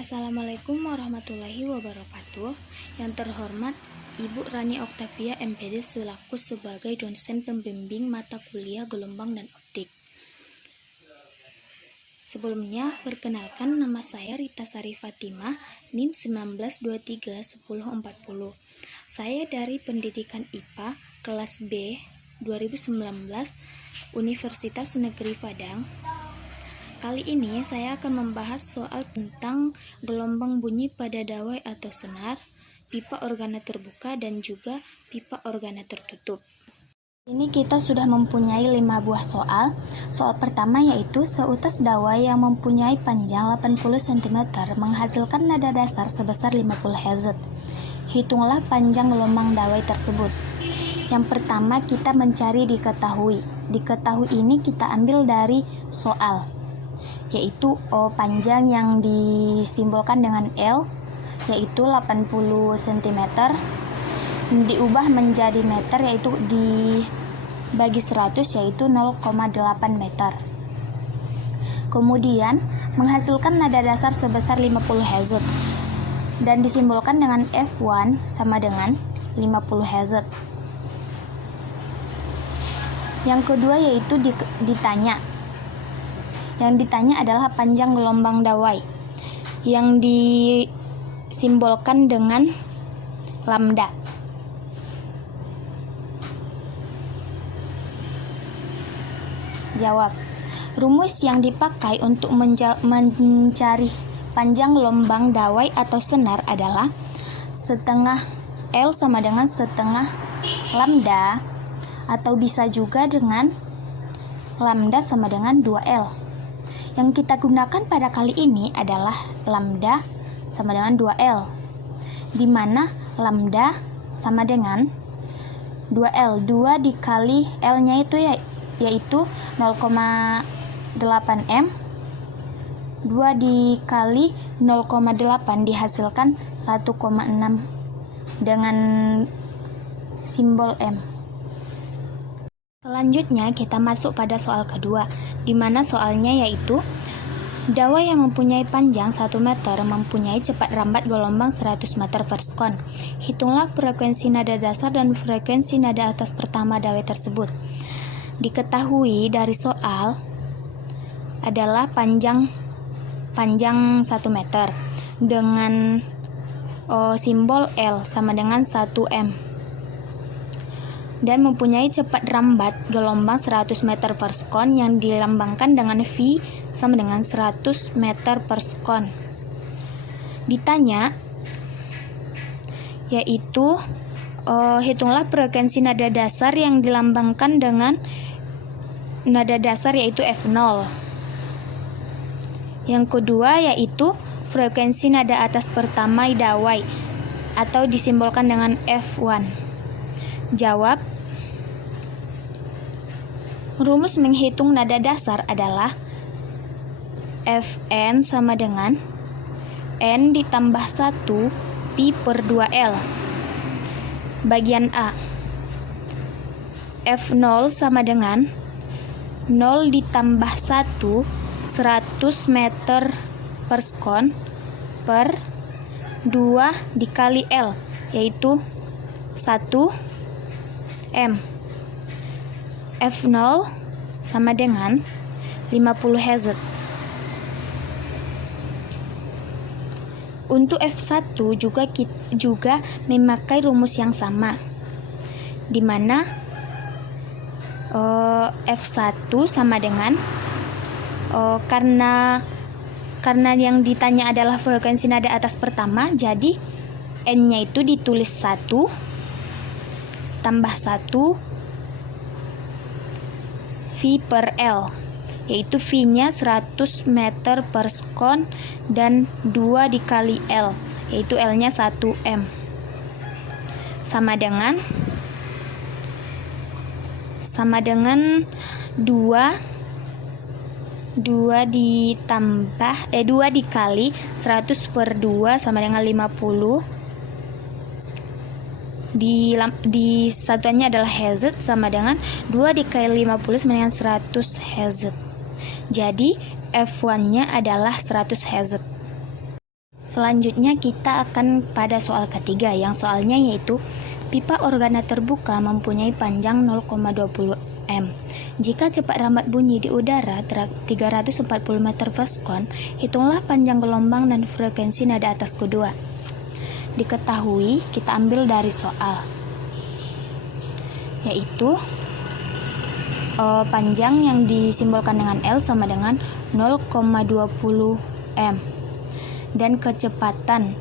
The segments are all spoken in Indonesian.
Assalamualaikum warahmatullahi wabarakatuh. Yang terhormat Ibu Rani Oktavia MPD selaku sebagai dosen pembimbing mata kuliah gelombang dan optik. Sebelumnya, perkenalkan, nama saya Rita Sari Fatimah, NIM 19231040. Saya dari Pendidikan IPA kelas B 2019 Universitas Negeri Padang. Kali ini saya akan membahas soal tentang gelombang bunyi pada dawai atau senar, pipa organa terbuka, dan juga pipa organa tertutup. Ini kita sudah mempunyai 5 buah soal. Soal pertama yaitu seutas dawai yang mempunyai panjang 80 cm menghasilkan nada dasar sebesar 50 Hz. Hitunglah panjang gelombang dawai tersebut. Yang pertama kita mencari diketahui. Diketahui ini kita ambil dari soal, yaitu panjang yang disimbolkan dengan L, yaitu 80 cm, diubah menjadi meter, yaitu dibagi 100, yaitu 0,8 meter. Kemudian menghasilkan nada dasar sebesar 50 Hz dan disimbolkan dengan F1 sama dengan 50 Hz. Yang kedua yaitu ditanya. Yang ditanya adalah panjang gelombang dawai yang disimbolkan dengan lambda. Jawab. Rumus yang dipakai untuk mencari panjang gelombang dawai atau senar adalah setengah L sama dengan setengah lambda, atau bisa juga dengan lambda sama dengan 2L. Yang kita gunakan pada kali ini adalah lambda sama dengan 2L, di mana lambda sama dengan 2L. 2 dikali L-nya itu yaitu 0,8 M. 2 dikali 0,8 dihasilkan 1,6 dengan simbol M. Selanjutnya kita masuk pada soal kedua, di mana soalnya yaitu dawai yang mempunyai panjang 1 meter mempunyai cepat rambat gelombang 100 meter per sekon. Hitunglah frekuensi nada dasar dan frekuensi nada atas pertama dawai tersebut. Diketahui dari soal adalah panjang 1 meter dengan simbol L sama dengan 1M, dan mempunyai cepat rambat gelombang 100 meter per sekon yang dilambangkan dengan V sama dengan 100 meter per sekon. Ditanya yaitu hitunglah frekuensi nada dasar yang dilambangkan dengan nada dasar yaitu F0. Yang kedua yaitu frekuensi nada atas pertama dawai atau disimbolkan dengan F1. Jawab. Rumus menghitung nada dasar adalah Fn sama dengan N ditambah 1 Pi per 2L. Bagian A. F0 sama dengan 0 ditambah 1 100 meter per sekon per 2 dikali L, yaitu 1 M. F0 sama dengan 50 Hz. Untuk F1 juga memakai rumus yang sama, di mana F1 sama dengan karena yang ditanya adalah frekuensi nada atas pertama, jadi N-nya itu ditulis 1 tambah 1 V per L, yaitu V-nya 100 meter per sekon dan 2 dikali L, yaitu L-nya 1M, sama dengan 2 dikali 100 per 2 sama dengan 50. Di satuannya adalah Hz sama dengan 2 dikali 50 sama dengan 100 Hz. Jadi F1-nya adalah 100 Hz. Selanjutnya kita akan pada soal ketiga, yang soalnya yaitu pipa organa terbuka mempunyai panjang 0,20 m. Jika cepat rambat bunyi di udara 340 meter per sekon, hitunglah panjang gelombang dan frekuensi nada atas kedua. Diketahui, kita ambil dari soal, yaitu panjang yang disimbolkan dengan L sama dengan 0,20 m. Dan kecepatan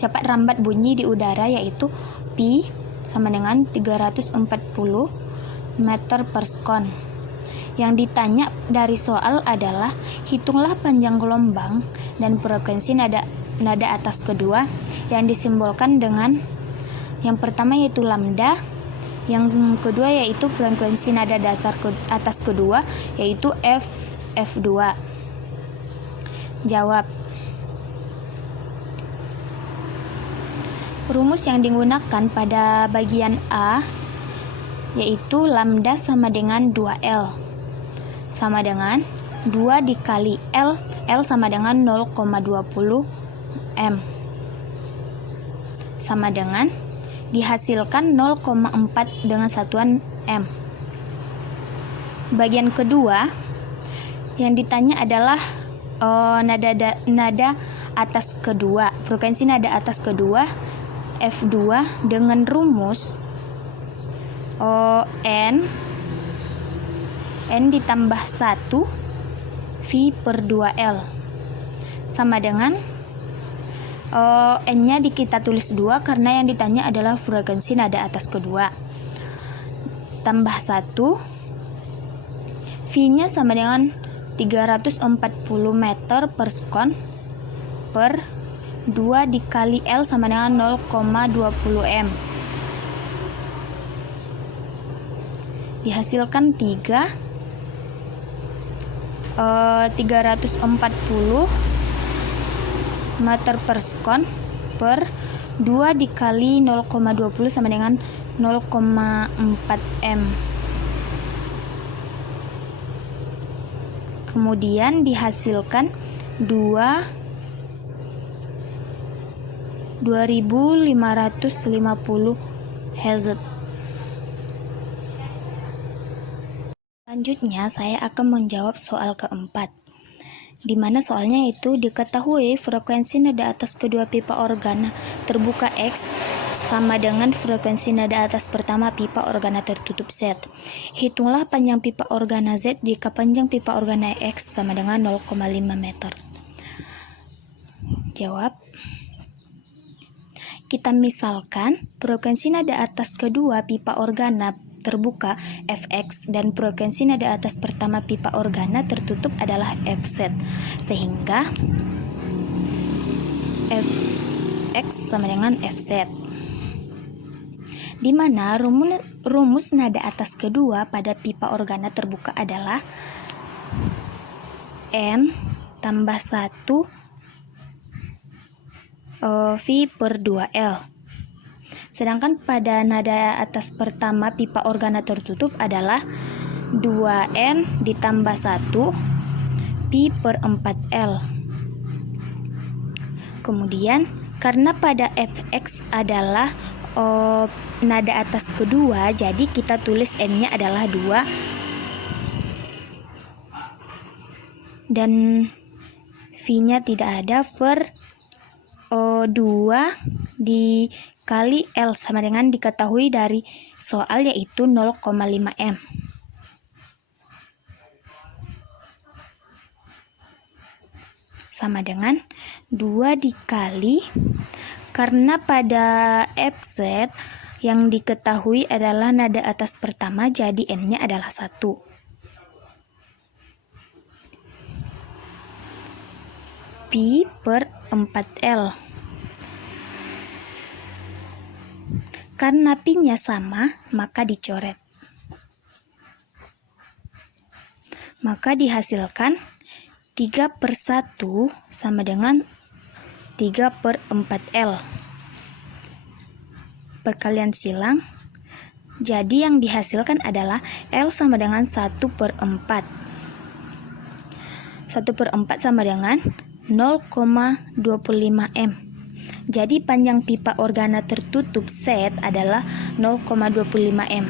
cepat rambat bunyi di udara yaitu pi sama dengan 340 meter per sekon. Yang ditanya dari soal adalah hitunglah panjang gelombang dan frekuensi nada atas kedua yang disimbolkan dengan yang pertama yaitu lambda, yang kedua yaitu frekuensi nada dasar atas kedua yaitu F2. Jawab. Rumus yang digunakan pada bagian A yaitu lambda sama dengan 2L sama dengan 2 dikali L sama dengan 0,20 M sama dengan dihasilkan 0,4 dengan satuan M. Bagian kedua yang ditanya adalah nada atas kedua, frekuensi nada atas kedua F2 dengan rumus N ditambah 1 V per 2L sama dengan N-nya kita tulis 2 karena yang ditanya adalah frekuensi nada atas kedua, tambah 1 V-nya sama dengan 340 meter per sekon per 2 dikali L sama dengan 0,20 M. Dihasilkan 340 meter per sekon per 2 dikali 0,20 sama dengan 0,4 M. Kemudian dihasilkan 2550 Hz. Selanjutnya saya akan menjawab soal keempat, di mana soalnya itu diketahui frekuensi nada atas kedua pipa organa terbuka X sama dengan frekuensi nada atas pertama pipa organa tertutup Z. Hitunglah panjang pipa organa Z jika panjang pipa organa X sama dengan 0,5 meter. Jawab. Kita misalkan frekuensi nada atas kedua pipa organa terbuka Fx dan frekuensi nada atas pertama pipa organa tertutup adalah Fz, sehingga Fx sama dengan Fz, di mana rumus nada atas kedua pada pipa organa terbuka adalah N tambah 1 V per 2L. Sedangkan pada nada atas pertama pipa organa tertutup adalah 2N ditambah 1 Pi per 4L. Kemudian karena pada Fx adalah nada atas kedua, jadi kita tulis N-nya adalah 2 dan V-nya tidak ada per 2 dikali L sama dengan diketahui dari soal yaitu 0,5 M. Sama dengan 2 dikali, karena pada Fz yang diketahui adalah nada atas pertama, jadi N-nya adalah 1. Pi per 4L. Karena pi-nya sama, maka dicoret. Maka dihasilkan 3/1 sama dengan 3/4L. Perkalian silang. Jadi yang dihasilkan adalah L sama dengan 1/4. 1/4 sama dengan 0,25 m. Jadi panjang pipa organa tertutup set adalah 0,25 m.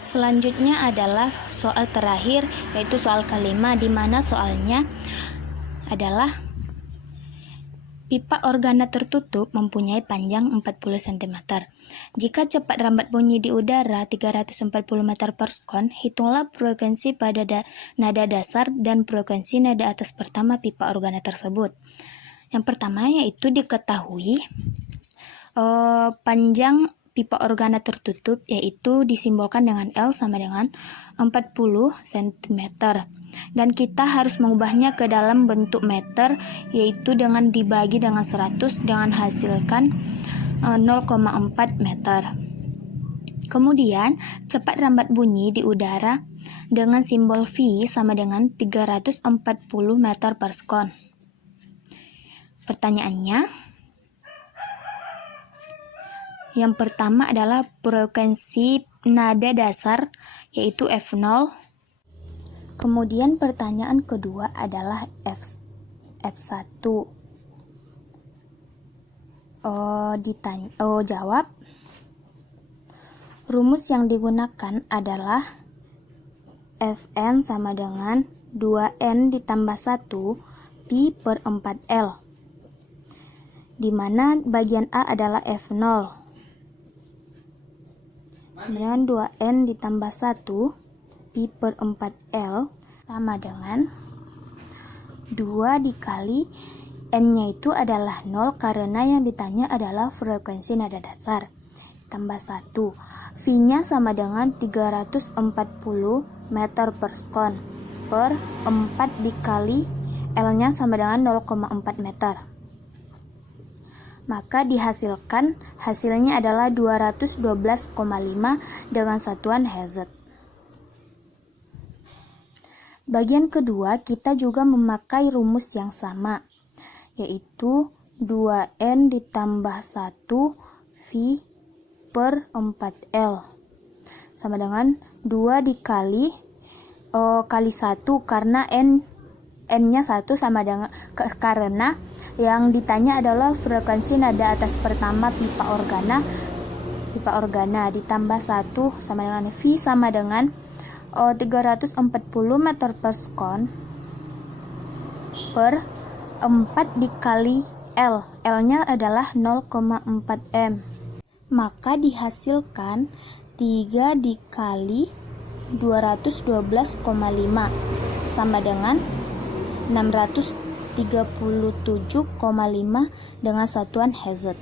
Selanjutnya adalah soal terakhir, yaitu soal kelima, di mana soalnya adalah pipa organa tertutup mempunyai panjang 40 cm. Jika cepat rambat bunyi di udara 340 meter per sekon, hitunglah frekuensi pada nada dasar dan frekuensi nada atas pertama pipa organa tersebut. Yang pertama yaitu diketahui panjang pipa organa tertutup, yaitu disimbolkan dengan L sama dengan 40 cm. Dan kita harus mengubahnya ke dalam bentuk meter, yaitu dengan dibagi dengan 100 dengan hasilkan 0,4 meter. Kemudian, cepat rambat bunyi di udara dengan simbol V sama dengan 340 meter per sekon. Pertanyaannya, yang pertama adalah frekuensi nada dasar, yaitu F0. Kemudian pertanyaan kedua adalah F1. Jawab. Rumus yang digunakan adalah Fn sama dengan 2N ditambah 1 Pi per 4L, di mana bagian A adalah F0. Kemudian 2N ditambah 1 Pi per 4L sama dengan 2 dikali N-nya itu adalah 0 karena yang ditanya adalah frekuensi nada dasar, tambah 1. V-nya sama dengan 340 meter per sekon per 4 dikali L-nya sama dengan 0,4 meter. Maka hasilnya adalah 212,5 dengan satuan Hz. Bagian kedua kita juga memakai rumus yang sama, yaitu 2N ditambah 1 V per 4L sama dengan 2 dikali kali 1 karena N-nya 1 sama dengan karena yang ditanya adalah frekuensi nada atas pertama pipa organa ditambah 1 sama dengan V sama dengan 340 meter per sekon per 4 dikali L. L-nya adalah 0,4 M. Maka dihasilkan 3 dikali 212,5 sama dengan 637,5 dengan satuan Hz.